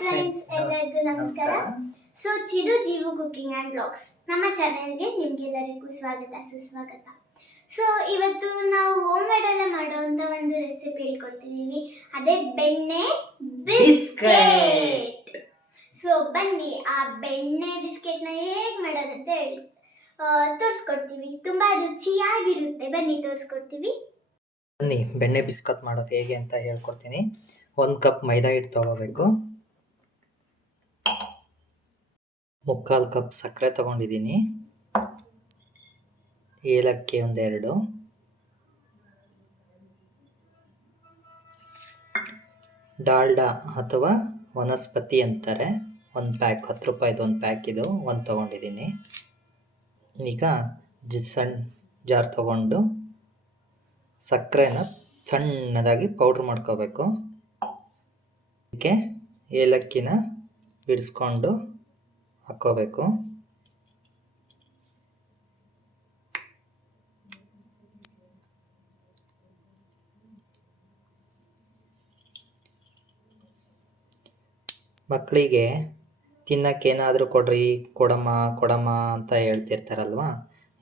Friends ಎಲ್ಲರಿಗೂ ನಮಸ್ಕಾರ. So Chidu Jeevu cooking and blogs ನಮ್ಮ ಚಾನೆಲ್ಗೆ ನಿಮಗೆಲ್ಲರಿಗೂ ಸ್ವಾಗತ ಸುಸ್ವಾಗತ. ಸೊ ಇವತ್ತು ನಾವು ಹೋಮ್ ಮೇಡಲ್ಲೇ ಮಾಡುವಂಥ ಒಂದು ರೆಸಿಪಿ ಹೇಳ್ಕೊಡ್ತಿದ್ದೀವಿ ಅದೇ ಬೆಣ್ಣೆ ಬಿಸ್ಕೆಟ್. ಸೊ ಬನ್ನಿ ಆ ಬೆಣ್ಣೆ ಬಿಸ್ಕೆಟ್ನ ಹೇಗೆ ಮಾಡೋದಂತ ಹೇಳಿ ತೋರಿಸ್ಕೊಡ್ತೀವಿ. ತುಂಬ ರುಚಿಯಾಗಿರುತ್ತೆ. ಬನ್ನಿ ತೋರಿಸ್ಕೊಡ್ತೀವಿ. ಬನ್ನಿ ಬೆಣ್ಣೆ ಬಿಸ್ಕತ್ ಮಾಡೋದು ಹೇಗೆ ಅಂತ ಹೇಳ್ಕೊಡ್ತೀನಿ. ಒಂದು ಕಪ್ ಮೈದಾ ಹಿಟ್ಟು ತಗೋಬೇಕು. ಮುಕ್ಕಾಲು ಕಪ್ ಸಕ್ಕರೆ ತಗೊಂಡಿದ್ದೀನಿ. ಏಲಕ್ಕಿ ಒಂದೆರಡು. ಡಾಲ್ಡಾ ಅಥವಾ ವನಸ್ಪತಿ ಅಂತಾರೆ. ಒಂದು ಪ್ಯಾಕ್, ಹತ್ತು ರೂಪಾಯಿದು ಒಂದು ಪ್ಯಾಕ್ ಇದು, ಒಂದು ತೊಗೊಂಡಿದ್ದೀನಿ. ಈಗ ಜಿ ಸಣ್ಣ ಜಾರ್ ತಗೊಂಡು ಸಕ್ಕರೆನ ಸಣ್ಣದಾಗಿ ಪೌಡ್ರ್ ಮಾಡ್ಕೋಬೇಕು. ಅದಕ್ಕೆ ಏಲಕ್ಕಿನ ಬಿಡಿಸ್ಕೊಂಡು ಹಾಕ್ಕೋಬೇಕು ಮಕ್ಕಳಿಗೆ ತಿನ್ನಕ್ಕೇನಾದರೂ ಕೊಡ್ರಿ, ಕೊಡಮ್ಮ ಕೊಡಮ್ಮ ಅಂತ ಹೇಳ್ತಿರ್ತಾರಲ್ವ?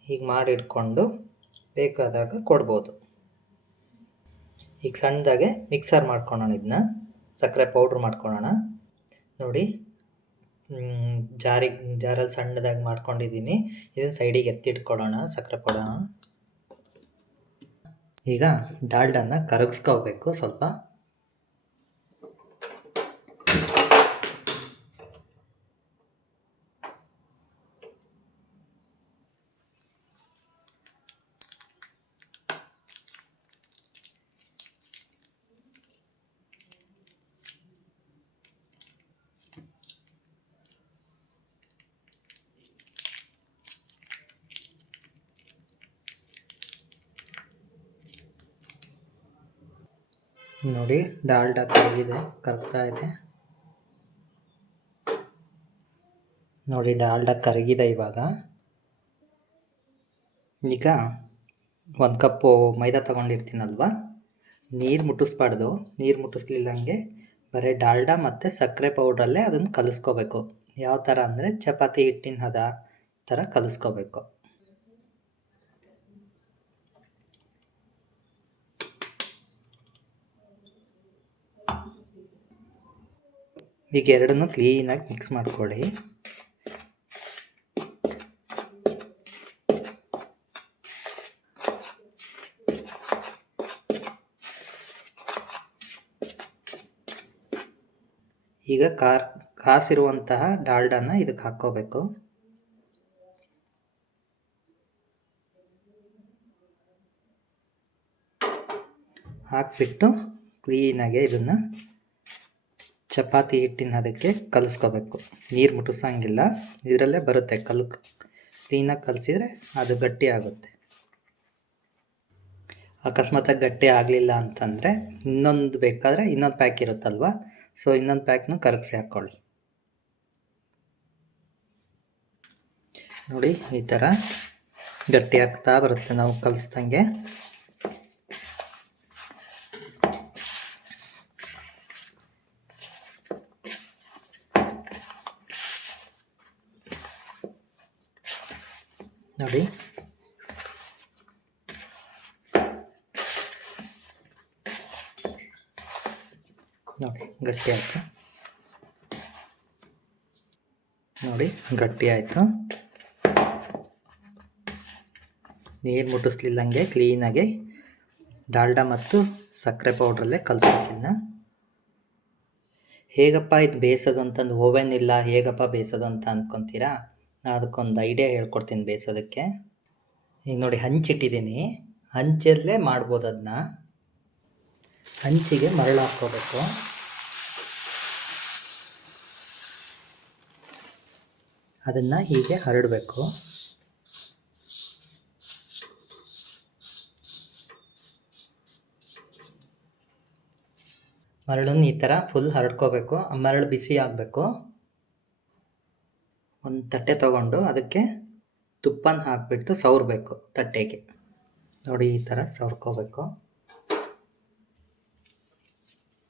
ಹೀಗೆ ಮಾಡಿಟ್ಕೊಂಡು ಬೇಕಾದಾಗ ಕೊಡ್ಬೋದು. ಈಗ ಸಣ್ಣದಾಗೆ ಮಿಕ್ಸರ್ ಮಾಡ್ಕೊಳ್ಳೋಣ ಇದನ್ನ ಸಕ್ಕರೆ ಪೌಡ್ರ್ ಮಾಡ್ಕೊಳ್ಳೋಣ ನೋಡಿ. ಜಾರಿಗೆ ಜಾರಲ್ಲಿ ಸಣ್ಣದಾಗಿ ಮಾಡ್ಕೊಂಡಿದ್ದೀನಿ ಇದನ್ನು ಸೈಡಿಗೆ ಎತ್ತಿಟ್ಕೊಡೋಣ ಸಕ್ಕರೆ ಕೊಡೋಣ ಈಗ ಡಾಲ್ಡನ್ನು ಕರಗಿಸ್ಕೋಬೇಕು ಸ್ವಲ್ಪ. ನೋಡಿ ಡಾಲ್ಡಾ ಕರಗಿದೆ ಕರಗ್ತಾ ಇದೆ. ನೋಡಿ ಡಾಲ್ಡಾ ಕರಗಿದೆ ಇವಾಗ. ಈಗ ಒಂದು ಕಪ್ಪು ಮೈದಾ ತೊಗೊಂಡಿರ್ತೀನಲ್ವಾ? ನೀರು ಮುಟ್ಟಿಸ್ಬಾರ್ದು. ನೀರು ಮುಟ್ಟಿಸ್ಲಿಲ್ಲಂಗೆ ಬರೀ ಡಾಲ್ಡಾ ಮತ್ತು ಸಕ್ಕರೆ ಪೌಡ್ರಲ್ಲೇ ಅದನ್ನು ಕಲಿಸ್ಕೋಬೇಕು. ಯಾವ ಥರ ಅಂದರೆ ಚಪಾತಿ ಹಿಟ್ಟಿನ ಹದ ಥರ ಕಲಿಸ್ಕೋಬೇಕು. ಈಗ ಎರಡನ್ನು ಕ್ಲೀನಾಗಿ ಮಿಕ್ಸ್ ಮಾಡ್ಕೊಳ್ಳಿ. ಈಗ ಕಾರ್ ಕಾಸಿರುವಂತಹ ಡಾಲ್ಡನ್ನು ಇದಕ್ಕೆ ಹಾಕ್ಕೋಬೇಕು. ಹಾಕ್ಬಿಟ್ಟು ಕ್ಲೀನಾಗೆ ಇದನ್ನು ಚಪಾತಿ ಹಿಟ್ಟಿನ ಅದಕ್ಕೆ ಕಲಸ್ಕೋಬೇಕು. ನೀರು ಮುಟ್ಟಿಸಂಗಿಲ್ಲ ಇದರಲ್ಲೇ ಬರುತ್ತೆ ಕಲ್ ಕ್ಲೀನಾಗಿ ಕಲಸಿದ್ರೆ ಅದು ಗಟ್ಟಿ ಆಗುತ್ತೆ. ಅಕಸ್ಮಾತಾಗಿ ಗಟ್ಟಿ ಆಗಲಿಲ್ಲ ಅಂತಂದರೆ ಇನ್ನೊಂದು ಬೇಕಾದರೆ ಇನ್ನೊಂದು ಪ್ಯಾಕ್ ಇರುತ್ತಲ್ವ? ಸೊ, ಇನ್ನೊಂದು ಪ್ಯಾಕ್ನು ಕರಗಿಸಿ ಹಾಕ್ಕೊಳ್ಳಿ ನೋಡಿ, ಈ ಥರ ಗಟ್ಟಿ ಆಗ್ತಾ ಬರುತ್ತೆ. ನಾವು ಕಲಿಸ್ದಂಗೆ. ನೋಡಿ. ನೋಡಿ, ಗಟ್ಟಿ ಆಯಿತು. ನೋಡಿ, ಗಟ್ಟಿ ಆಯಿತು. ನೀರು ಮುಟ್ಟಿಸ್ಲಿಲ್ಲಂಗೆ ಕ್ಲೀನಾಗಿ ಡಾಲ್ಡಾ ಮತ್ತು ಸಕ್ಕರೆ ಪೌಡ್ರಲ್ಲೇ ಕಲಿಸ್ಬೇಕಿನ್ನ ಹೇಗಪ್ಪ ಇದು ಬೇಯಿಸೋದು ಅಂತಂದು ಓವೆನ್ ಇಲ್ಲ, ಹೇಗಪ್ಪ ಬೇಯಿಸೋದು ಅಂತ ಅಂದ್ಕೊತೀರಾ? ನಾನು ಅದಕ್ಕೊಂದು ಐಡಿಯಾ ಹೇಳ್ಕೊಡ್ತೀನಿ ಬೇಯಿಸೋದಕ್ಕೆ. ಈಗ ನೋಡಿ ಹಂಚಿಟ್ಟಿದ್ದೀನಿ ಹಂಚಲ್ಲೇ ಮಾಡ್ಬೋದು ಅದನ್ನ ಹಂಚಿಗೆ ಮರಳು ಹಾಕ್ಕೋಬೇಕು. ಅದನ್ನು ಹೀಗೆ ಹರಡಬೇಕು. ಮರಳನ್ನು ಈ ಥರ ಫುಲ್ ಹರಡ್ಕೋಬೇಕು. ಮರಳು ಬಿಸಿ ಆಗಬೇಕು. ಒಂದು ತಟ್ಟೆ ತಗೊಂಡು ಅದಕ್ಕೆ ತುಪ್ಪನ ಹಾಕಿಬಿಟ್ಟು ಸವರಬೇಕು ತಟ್ಟೆಗೆ. ನೋಡಿ ಈ ಥರ ಸವರ್ಕೋಬೇಕು.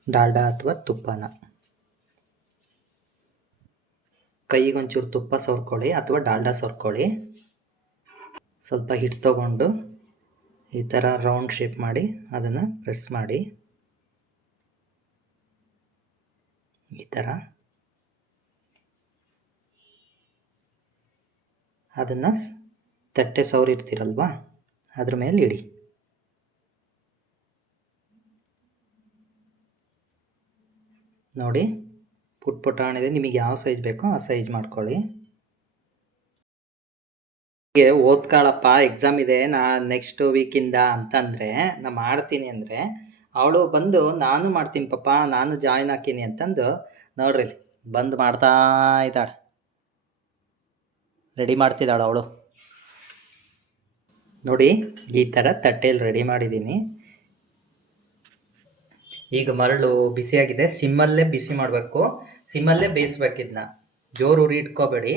ಡಾಲ್ಡಾ ಅಥವಾ ತುಪ್ಪನ. ಕೈಗೊಂಚೂರು ತುಪ್ಪ ಸವರ್ಕೊಳ್ಳಿ ಅಥವಾ ಡಾಲ್ಡಾ ಸವರ್ಕೊಳ್ಳಿ. ಸ್ವಲ್ಪ ಹಿಟ್ಟು ತಗೊಂಡು ಈ ಥರ ರೌಂಡ್ ಶೇಪ್ ಮಾಡಿ ಅದನ್ನು ಪ್ರೆಸ್ ಮಾಡಿ. ಈ ಥರ. ಅದನ್ನು ತಟ್ಟೆ ಸವರಿರ್ತೀರಲ್ವಾ ಅದ್ರ ಮೇಲೆ ಇಡಿ. ನೋಡಿ, ಪುಟ್ ಪುಟಾಣಿದೆ ನಿಮಗೆ ಯಾವ ಸೈಜ್ ಬೇಕೋ ಆ ಸೈಜ್ ಮಾಡ್ಕೊಳ್ಳಿ. ನಿಮಗೆ ಓದ್ಕೊಳ್ಳಪ್ಪ ಎಕ್ಸಾಮ್ ಇದೆ, ನಾ ನೆಕ್ಸ್ಟ್ ವೀಕಿಂದ ಅಂತಂದರೆ, ನಾ ಮಾಡ್ತೀನಿ ಅಂದರೆ, ಅವಳು ಬಂದು, ನಾನು ಮಾಡ್ತೀನಿ ಪಪ್ಪ, ನಾನು ಜಾಯ್ನ್ ಹಾಕೀನಿ ಅಂತಂದು, ನೋಡ್ರಿ ಬಂದು ಮಾಡ್ತಾ ಇದ್ದಾಳೆ. ರೆಡಿ ಮಾಡ್ತಿದ್ದಾಳು ಅವಳು. ನೋಡಿ, ಈ ಥರ ತಟ್ಟೆಯಲ್ಲಿ ರೆಡಿ ಮಾಡಿದ್ದೀನಿ. ಈಗ ಮರಳು ಬಿಸಿಯಾಗಿದೆ ಸಿಮ್ಮಲ್ಲೇ ಬಿಸಿ ಮಾಡಬೇಕು. ಸಿಮ್ಮಲ್ಲೇ ಬೇಯಿಸ್ಬೇಕು ಇದನ್ನ ಜೋರು ಉರಿ ಇಟ್ಕೋಬೇಡಿ.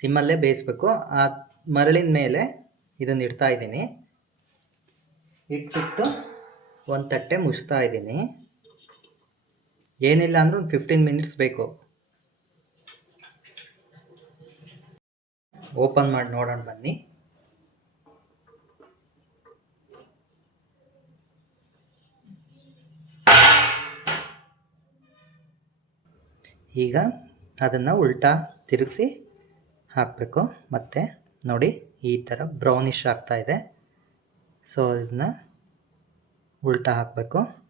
ಸಿಮ್ಮಲ್ಲೇ ಬೇಯಿಸ್ಬೇಕು. ಆ ಮರಳಿನ ಮೇಲೆ ಇದನ್ನು ಇಡ್ತಾ ಇದ್ದೀನಿ. ಇಟ್ಬಿಟ್ಟು ಒಂದು ತಟ್ಟೆ ಮುಚ್ತಾ ಇದ್ದೀನಿ. ಏನಿಲ್ಲ ಅಂದರೂ ಒಂದು ಫಿಫ್ಟೀನ್ ಮಿನಿಟ್ಸ್ ಬೇಕು. ಓಪನ್ ಮಾಡಿ ನೋಡೋಣ ಬನ್ನಿ. ಈಗ ಅದನ್ನು ಉಲ್ಟಾ ತಿರುಗಿಸಿ ಹಾಕಬೇಕು. ಮತ್ತು ನೋಡಿ ಈ ಥರ ಬ್ರೌನಿಶ್ ಆಗ್ತಾ ಇದೆ. ಸೊ ಇದನ್ನ ಉಲ್ಟಾ ಹಾಕಬೇಕು.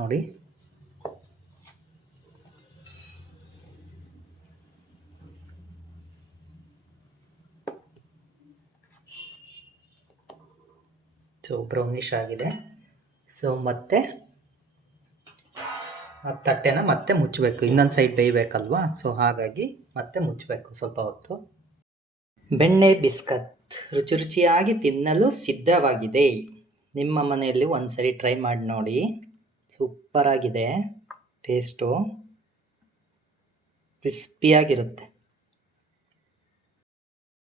ನೋಡಿ. ಸೊ ಬ್ರೌನಿಶ್ ಆಗಿದೆ. ಸೊ ಮತ್ತೆ ಆ ತಟ್ಟೆನ ಮತ್ತೆ ಮುಚ್ಚಬೇಕು. ಇನ್ನೊಂದು ಸೈಡ್ ಬೇಯಬೇಕಲ್ವಾ? ಸೊ ಹಾಗಾಗಿ ಮತ್ತೆ ಮುಚ್ಚಬೇಕು ಸ್ವಲ್ಪ ಹೊತ್ತು. ಬೆಣ್ಣೆ, ಬಿಸ್ಕತ್. ರುಚಿ ರುಚಿಯಾಗಿ ತಿನ್ನಲು ಸಿದ್ಧವಾಗಿದೆ. ನಿಮ್ಮ ಮನೆಯಲ್ಲಿ ಒಂದು ಸರಿ ಟ್ರೈ ಮಾಡಿ ನೋಡಿ. ಸೂಪರಾಗಿದೆ. ಟೇಸ್ಟು ಕ್ರಿಸ್ಪಿಯಾಗಿರುತ್ತೆ.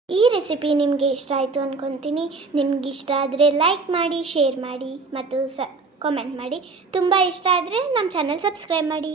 ಈ ರೆಸಿಪಿ ನಿಮಗೆ ಇಷ್ಟ ಆಯಿತು ಅಂದ್ಕೊತೀನಿ ನಿಮ್ಗೆ ಇಷ್ಟ ಆದರೆ ಲೈಕ್ ಮಾಡಿ, ಶೇರ್ ಮಾಡಿ ಮತ್ತು ಸ, ಕಾಮೆಂಟ್ ಮಾಡಿ. ತುಂಬ ಇಷ್ಟ ಆದರೆ ನಮ್ಮ ಚಾನಲ್ ಸಬ್ಸ್ಕ್ರೈಬ್ ಮಾಡಿ.